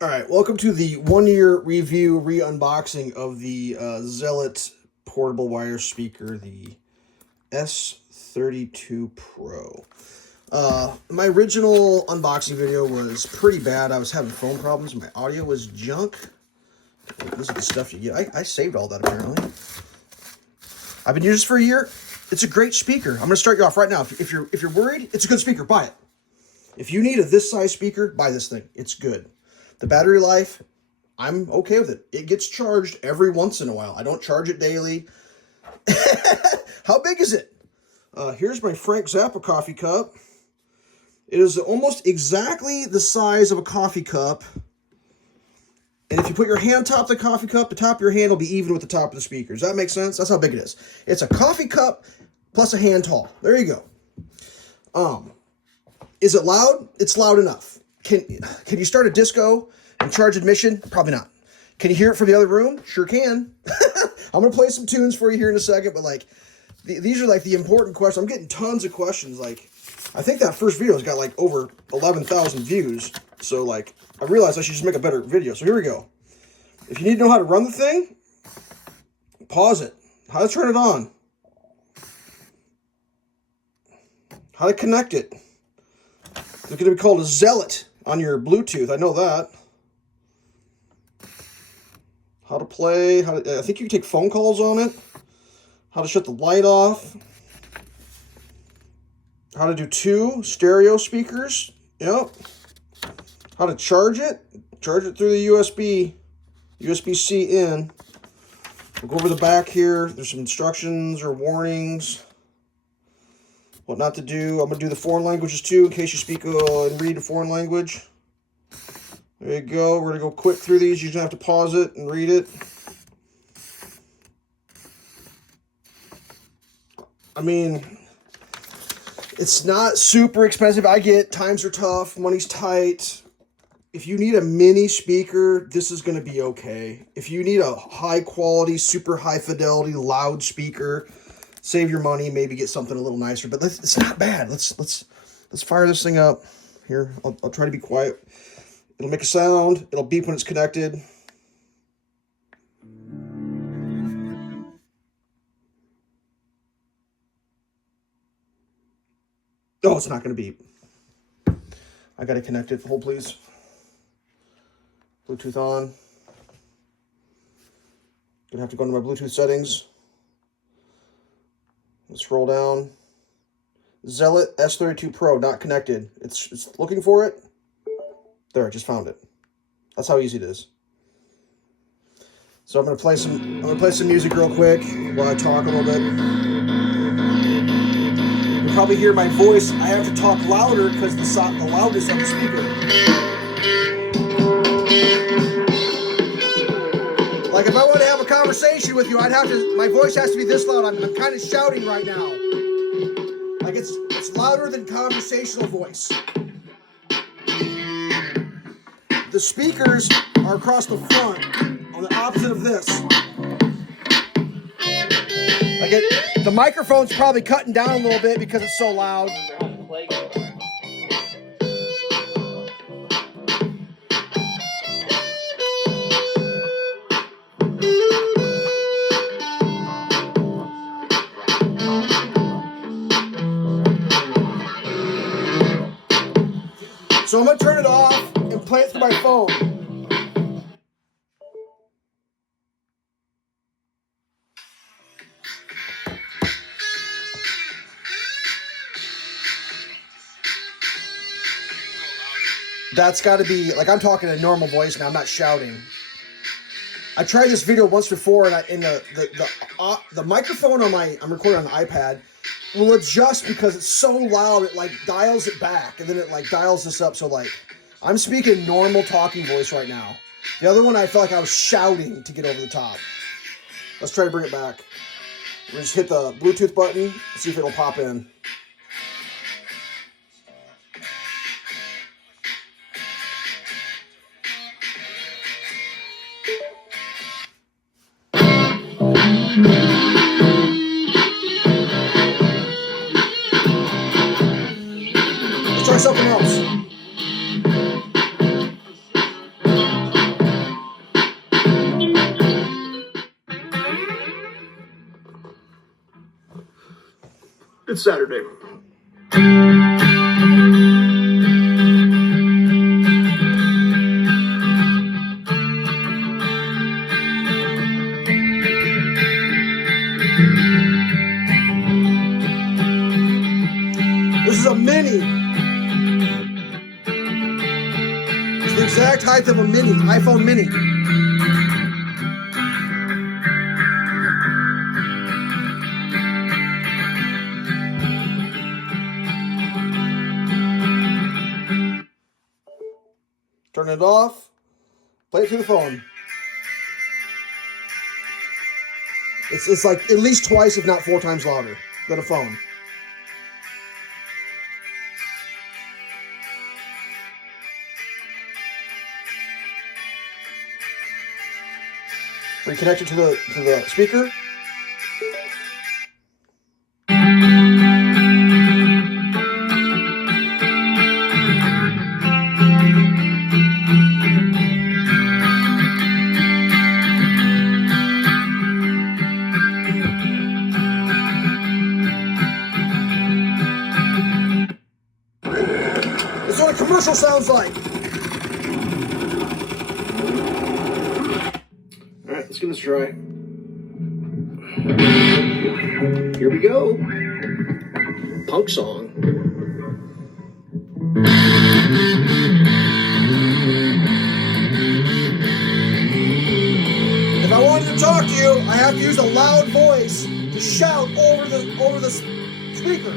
All right, welcome to the 1-year review re-unboxing of the ZEALOT portable wire speaker, the S32 Pro. My original unboxing video was pretty bad. I was having phone problems. My audio was junk. This is the stuff you get. I saved all that apparently. I've been using this for a year. It's a great speaker. I'm going to start you off right now. If you're worried, it's a good speaker. Buy it. If you need a this size speaker, buy this thing. It's good. The battery life, I'm okay with it. It gets charged every once in a while. I don't charge it daily. How big is it? Here's my Frank Zappa coffee cup. It is almost exactly the size of a coffee cup. And if you put your hand on top of the coffee cup, the top of your hand will be even with the top of the speaker. Does that make sense? That's how big it is. It's a coffee cup plus a hand tall. There you go. Is it loud? It's loud enough. Can you start a disco and charge admission? Probably not. Can you hear it from the other room? Sure can. I'm going to play some tunes for you here in a second, but like, these are like the important questions. I'm getting tons of questions. Like, I think that first video has got like over 11,000 views. So like, I realized I should just make a better video. So here we go. If you need to know how to run the thing, pause it. How to turn it on. How to connect it. It's going to be called a ZEALOT on your Bluetooth. I know that. How to play. I think you can take phone calls on it. How to shut the light off. How to do 2 stereo speakers. Yep. How to charge it. Charge it through the USB-C in. We'll go over the back here. There's some instructions or warnings. What not to do. I'm going to do the foreign languages too, in case you speak and read a foreign language. There you go. We're going to go quick through these. You just have to pause it and read it. I mean, it's not super expensive. I get times are tough. Money's tight. If you need a mini speaker, this is going to be okay. If you need a high quality, super high fidelity, loud speaker, save your money, maybe get something a little nicer, but it's not bad. Let's fire this thing up. Here, I'll try to be quiet. It'll make a sound. It'll beep when it's connected. Oh, it's not going to beep. I got to connect it. Hold, please. Bluetooth on. Gonna have to go into my Bluetooth settings. Let's scroll down. ZEALOT S32 Pro, not connected. It's looking for it. There, I just found it. That's how easy it is. So I'm gonna play some music real quick while I talk a little bit. You'll probably hear my voice. I have to talk louder because the loudness on the speaker. Like if I want to have a conversation with you, my voice has to be this loud. I'm kind of shouting right now. Like it's louder than conversational voice. The speakers are across the front on the opposite of this. Like the microphone's probably cutting down a little bit because it's so loud. So I'm going to turn it off and play it through my phone. That's got to be, like I'm talking a normal voice now, I'm not shouting. I tried this video once before and the microphone on I'm recording on the iPad, will adjust because it's so loud, it like dials it back, and then it like dials this up, so like, I'm speaking normal talking voice right now. The other one, I felt like I was shouting to get over the top. Let's try to bring it back. We'll just hit the Bluetooth button, see if it'll pop in. Let's try something else. It's Saturday. This is a mini. It's the exact height of a mini, iPhone mini. Turn it off. Play it through the phone. It's like at least twice, if not 4 times louder than a phone. Reconnect it to the speaker. That's what a commercial sounds like. All right, let's give this a try. Here we go. Punk song. If I wanted to talk to you, I have to use a loud voice to shout over the speaker.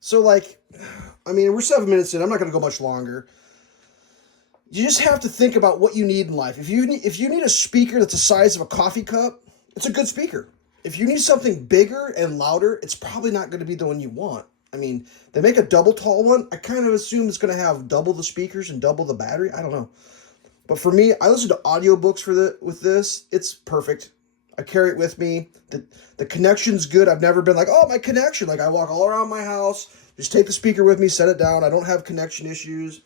So, like, I mean, we're 7 minutes in. I'm not going to go much longer. You just have to think about what you need in life. If you need a speaker that's the size of a coffee cup, it's a good speaker. If you need something bigger and louder, it's probably not going to be the one you want. I mean, they make a double tall one. I kind of assume it's going to have double the speakers and double the battery. I don't know. But for me, I listen to audiobooks with this. It's perfect. I carry it with me. The connection's good. I've never been like, oh, my connection. Like, I walk all around my house, just take the speaker with me, set it down. I don't have connection issues.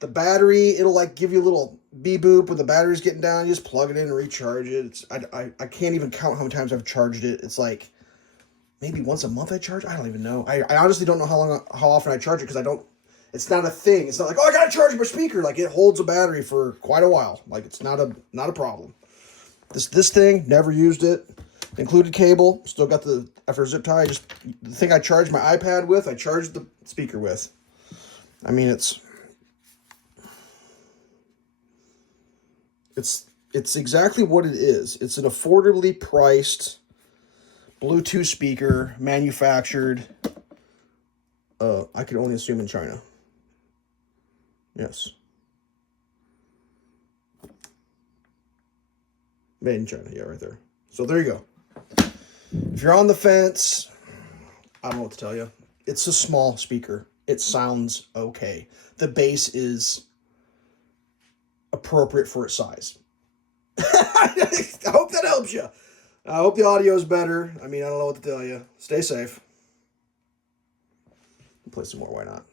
The battery, it'll like give you a little beep boop when the battery's getting down. You just plug it in and recharge it. I can't even count how many times I've charged it. It's like maybe once a month I charge. I don't even know. I honestly don't know how often I charge it because I don't. It's not a thing. It's not like, oh, I gotta charge my speaker. Like, it holds a battery for quite a while. Like, it's not a problem. This thing, never used it. Included cable. Still got the, after zip tie, the thing I charged my iPad with, I charged the speaker with. I mean, it's exactly what it is. It's an affordably priced Bluetooth speaker, manufactured, I can only assume in China. Yes. Made in China, yeah, right there. So there you go. If you're on the fence, I don't know what to tell you. It's a small speaker. It sounds okay. The bass is appropriate for its size. I hope that helps you. I hope the audio is better. I mean, I don't know what to tell you. Stay safe. Play some more, why not?